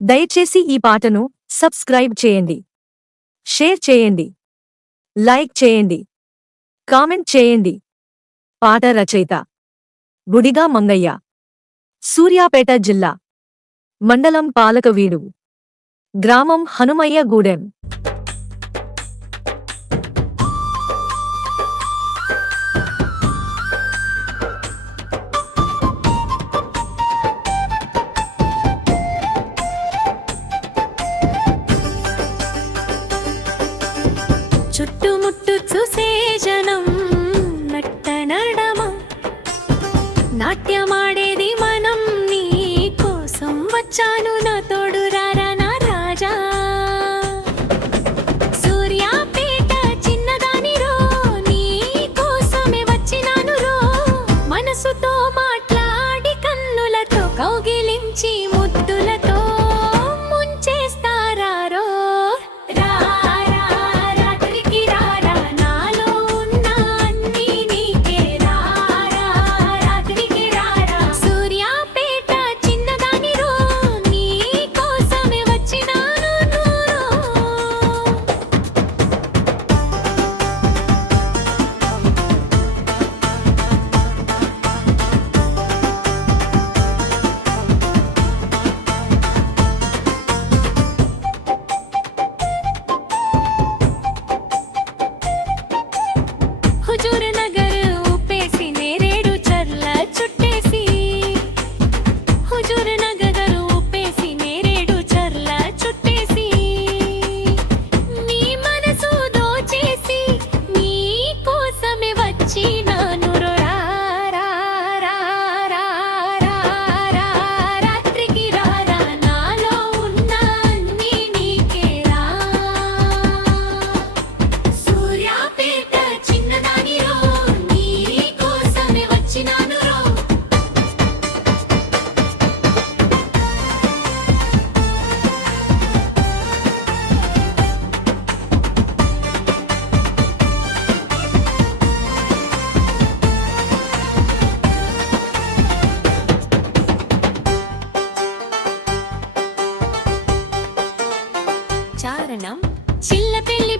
దయచేసి ఈ పాటను సబ్స్క్రైబ్ చేయండి, షేర్ చేయండి, లైక్ చేయండి, కామెంట్ చేయండి. పాట రచయిత గుడిగా మంగయ్య, సూర్యాపేట జిల్లా, మండలం పాలకవీడు, గ్రామం హనుమయ్య గూడెం. చుట్టుముట్టు చూసే జనం నట్టనడమ, నాట్యమాడేది మనం, నీ కోసం వచ్చాను నా తోడు రారా నా రాజా. సూర్యాపేట చిన్నదాని రో, నీ కోసమే వచ్చినాను రో. మనసుతో మాట్లాడి కన్నులతో కౌగిలించి ముద్దులతో ముంచేస్తారా రో. హుజూర్ నగర్ ఊపేసి నేరేడు చర్ల చుట్టేసి, హుజూర్ నగర్ ఊపేసి నేరేడు చర్ల చుట్టేసి, నీ మనసు దోచేసి నీ కోసమే వచ్చినాను రో. రాత్రికి రారా నాలో ఉన్న అన్నీ నీకే రా. సూర్యాపేట చిన్నదాని రో, నీ కోసమే వచ్చినాను రో. చారణం చిల్ల పెళ్లి